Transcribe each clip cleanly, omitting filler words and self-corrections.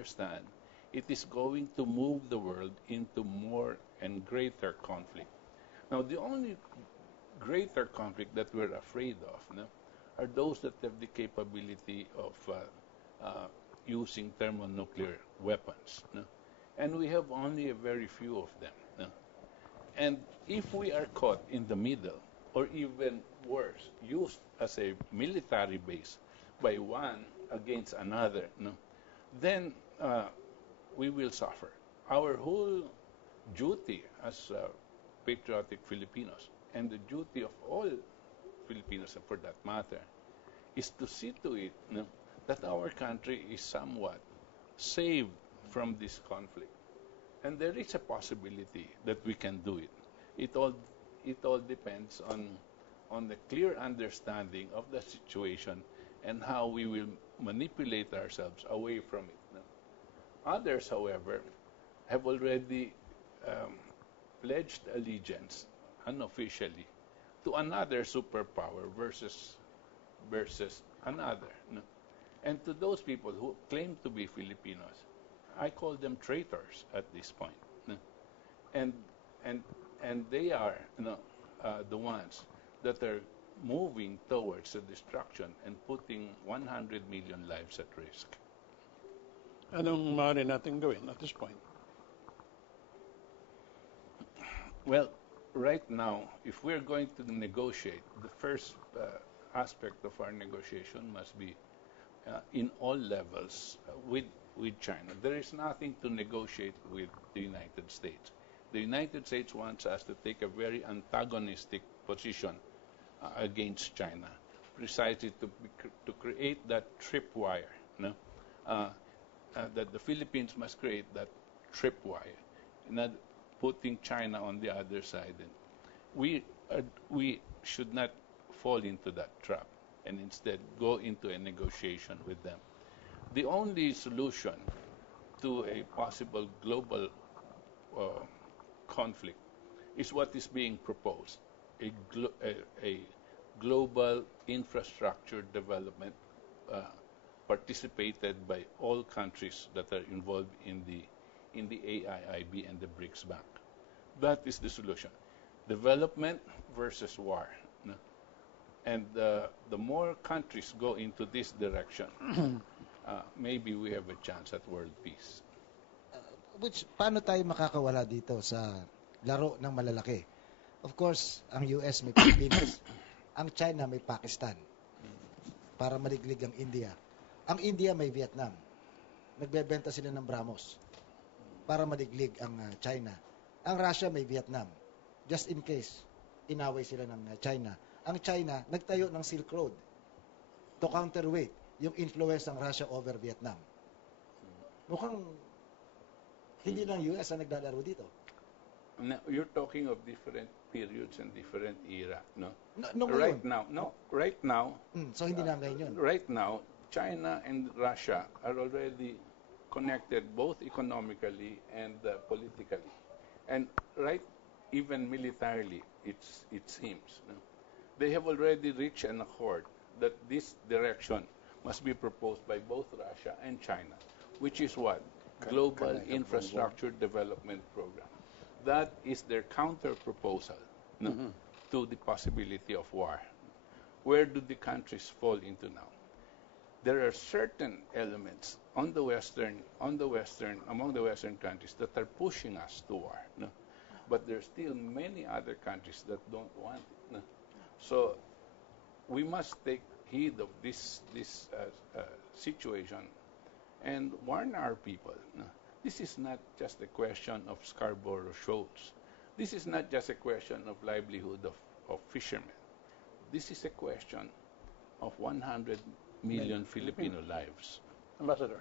understand, it is going to move the world into more and greater conflict. Now, the only greater conflict that we're afraid of, no, are those that have the capability of using thermonuclear weapons. No? And we have only a very few of them. No? And if we are caught in the middle, or even worse, used as a military base by one against another, no, then we will suffer. Our whole duty as patriotic Filipinos, and the duty of all Filipinos, for that matter, is to see to it, no, that our country is somewhat saved from this conflict. And there is a possibility that we can do it. It all depends on the clear understanding of the situation and how we will manipulate ourselves away from it. No? Others, however, have already pledged allegiance unofficially to another superpower versus another. No? And to those people who claim to be Filipinos, I call them traitors at this point. No? And they are, the ones that are moving towards the destruction and putting 100 million lives at risk. Anong maaari natin gawin at this point? Well, right now, if we're going to negotiate, the first aspect of our negotiation must be in all levels with China. There is nothing to negotiate with the United States. The United States wants us to take a very antagonistic position against China, precisely to create that tripwire. No? That the Philippines must create that tripwire, not putting China on the other side. And we should not fall into that trap and instead go into a negotiation with them. The only solution to a possible global conflict is what is being proposed, a global infrastructure development participated by all countries that are involved in the AIIB and the BRICS Bank. That is the solution. Development versus war. No? And the more countries go into this direction, maybe we have a chance at world peace. Paano tayo makakawala dito sa laro ng malalaki? Of course, ang US may Pilipinas. Ang China may Pakistan. Para maliglig ang India. Ang India may Vietnam. Nagbebenta sila ng Brahmos. Para maliglig ang China. Ang Russia may Vietnam. Just in case, inaway sila ng China. Ang China, nagtayo ng Silk Road to counterweight yung influence ng Russia over Vietnam. Mukhang hindi lang US ang naglalaro dito. Now, you're talking of different periods and different era, no? Right now. So hindi na ngayon yun. Right now, China and Russia are already connected both economically and politically, and even militarily, it seems. No? They have already reached an accord that this direction must be proposed by both Russia and China, which is what? Global Infrastructure Development Program. That is their counter-proposal to the possibility of war. Where do the countries fall into now? There are certain elements among the Western countries that are pushing us to war. No? But there are still many other countries that don't want it. No? So we must take heed of this situation and warn our people. No? This is not just a question of Scarborough Shoals. This is not just a question of livelihood of fishermen. This is a question of 100 million Filipino lives. Ambassador,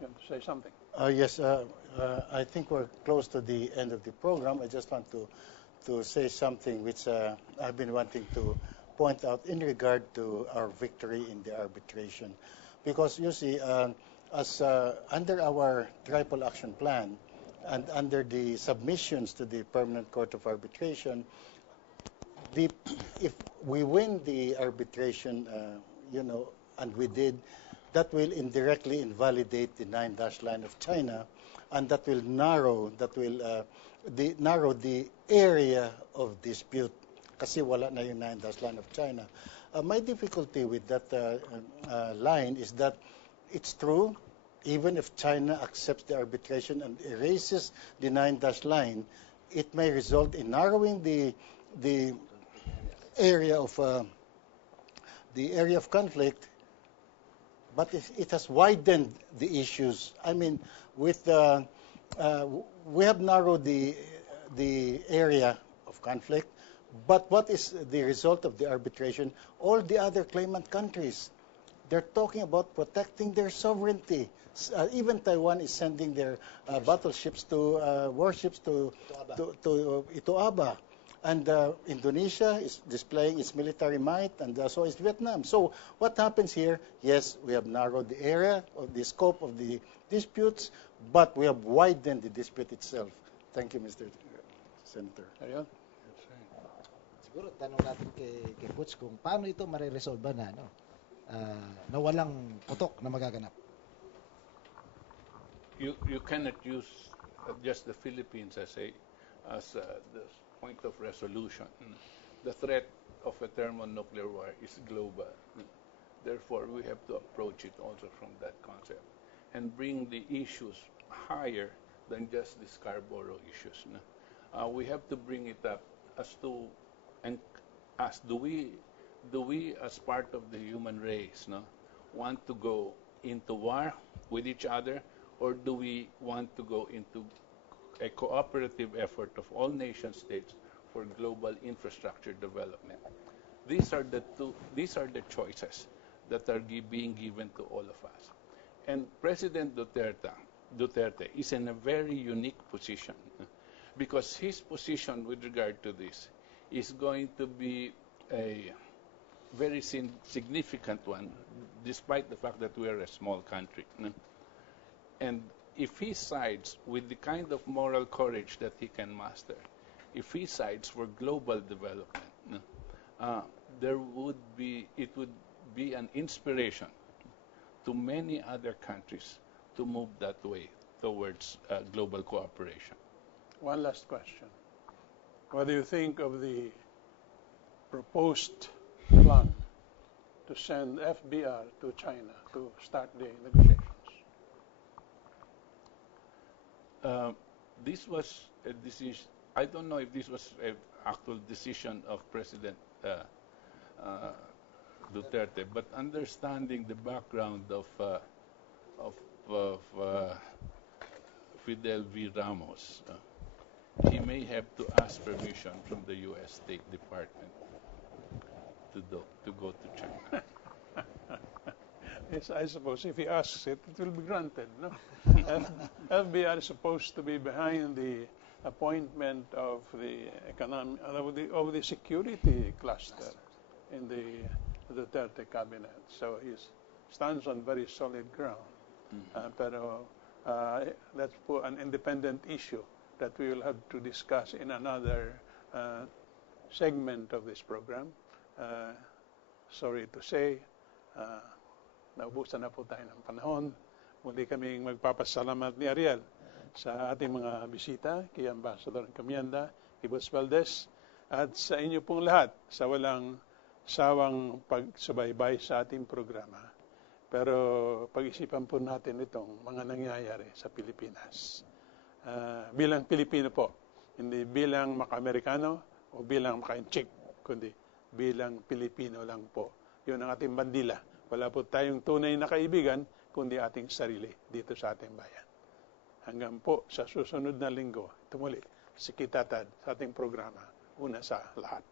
you want to say something? Yes, I think we're close to the end of the program. I just want to say something which I've been wanting to point out in regard to our victory in the arbitration. Because you see, as under our triple action plan and under the submissions to the Permanent Court of Arbitration, if we win the arbitration, and we did, that will indirectly invalidate the 9-dash line of China, and that will narrow the area of dispute. Kasi wala na yung 9-dash line of China. My difficulty with that line is that it's true, even if China accepts the arbitration and erases the 9-dash line, it may result in narrowing the area of conflict, but it has widened the issues. I mean, with we have narrowed the area of conflict, but what is the result of the arbitration? All the other claimant countries, they're talking about protecting their sovereignty. Even Taiwan is sending their battleships to warships to Itoaba. And Indonesia is displaying its military might, and so is Vietnam. So what happens here? Yes, we have narrowed the area of the scope of the disputes, but we have widened the dispute itself. Thank you, Mr. Senator. Ayun. Siguro tanong natin kay Coach kung paano ito mariresolve na na walang putok na magaganap. You cannot use just the Philippines as the point of resolution. The threat of a thermonuclear war is global. Therefore, we have to approach it also from that concept and bring the issues higher than just the Scarborough issues. We have to bring it up as to, and as do we as part of the human race want to go into war with each other, or do we want to go into a cooperative effort of all nation states for global infrastructure development? These are the choices that are being given to all of us. And President Duterte is in a very unique position because his position with regard to this is going to be a very significant one, despite the fact that we are a small country. And if he sides with the kind of moral courage that he can master, if he sides for global development, it would be an inspiration to many other countries to move that way towards global cooperation. One last question. What do you think of the proposed plan to send FBR to China to start the negotiations? This was a decision. I don't know if this was an actual decision of President Duterte, but understanding the background of Fidel V. Ramos, he may have to ask permission from the U.S. State Department to go to China. Yes, I suppose if he asks it, it will be granted. No, FBR is supposed to be behind the appointment of the of the security cluster in the Duterte cabinet. So he stands on very solid ground. Pero that's an independent issue that we will have to discuss in another segment of this program. Sorry to say, naubusan na po tayo ng panahon. Muli kaming magpapasalamat ni Ariel sa ating mga bisita, kay Ambassador Encomienda, kay Boss Valdez, at sa inyo pong lahat sa walang sawang pagsubaybay sa ating programa. Pero pag-isipan po natin itong mga nangyayari sa Pilipinas. Bilang Pilipino po, hindi bilang maka-Amerikano o bilang maka-Inchik, kundi bilang Pilipino lang po. Yun ang ating bandila. Wala po tayong tunay na kaibigan, kundi ating sarili dito sa ating bayan. Hanggang po sa susunod na linggo, ito muli, si Kitatad sa ating programa, una sa lahat.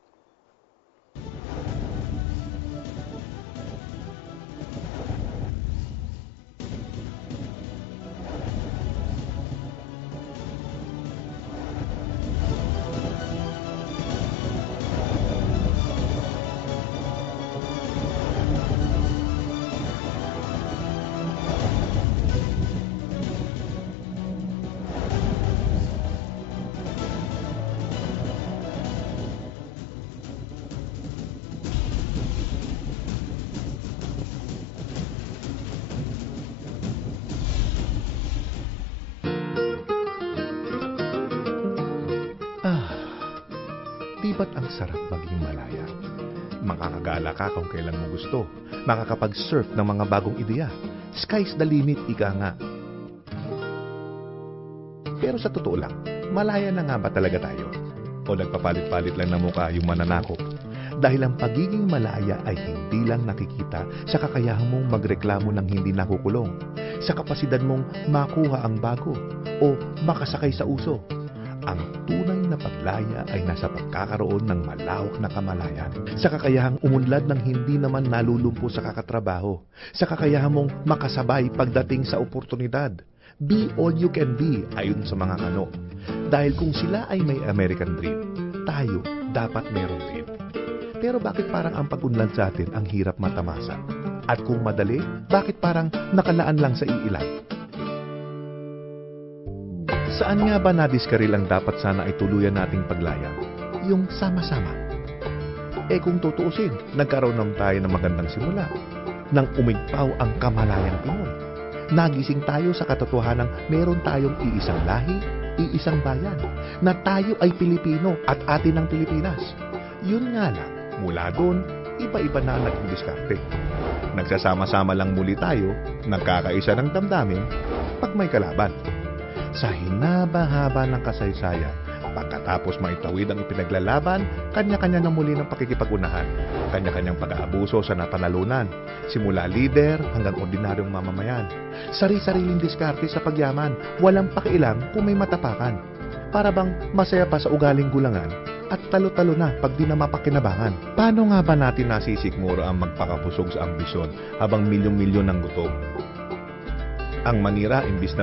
ba't ang sarap maging malaya? Makakagala ka kung kailan mo gusto. Makakapag-surf ng mga bagong ideya. Sky's the limit, ika nga. Pero sa totoo lang, malaya na nga ba talaga tayo? O nagpapalit-palit lang ng mukha yung mananakop? Dahil ang pagiging malaya ay hindi lang nakikita sa kakayahan mong magreklamo ng hindi nakukulong, sa kapasidad mong makuha ang bago o makasakay sa uso. Ang tunay na paglaya ay nasa pagkakaroon ng malawak na kamalayan, sa kakayahang umunlad ng hindi naman nalulumpo sa kakatrabaho, sa kakayahan mong makasabay pagdating sa oportunidad. Be all you can be ayon sa mga kano. Dahil kung sila ay may American dream, tayo dapat meron din. Pero bakit parang ang pag-unlad sa atin ang hirap matamasa? At kung madali, bakit parang nakalaan lang sa iilan? Saan nga ba nadiskaril ang dapat sana ay tuluyan nating paglaya? Yung sama-sama. Kung tutuusin, nagkaroon naman tayo ng magandang simula. Nang umigpaw ang kamalayang Pinoy. Nagising tayo sa katotohanang meron tayong iisang lahi, iisang bayan, na tayo ay Pilipino at atin ang Pilipinas. Yun nga lang, mula doon, iba-iba na ang naging diskarte. Nagsasama-sama lang muli tayo, nagkakaisa ng damdamin, pag may kalaban. Sa hinaba-haba ng kasaysayan, pagkatapos maitawid ang ipinaglalaban, kanya-kanya na muli ng pakikipag-unahan, kanya-kanyang pag-aabuso sa napanalunan, simula lider hanggang ordinaryong mamamayan. Sari-sariling diskarte sa pagyaman, walang pakialam kung may matapakan. Para bang masaya pa sa ugaling gulangan at talo-talo na pag di na mapakinabangan. Paano nga ba natin nasisikmura ang magpakapusog sa ambisyon habang milyon-milyon ng gutom? Ang manira imbis na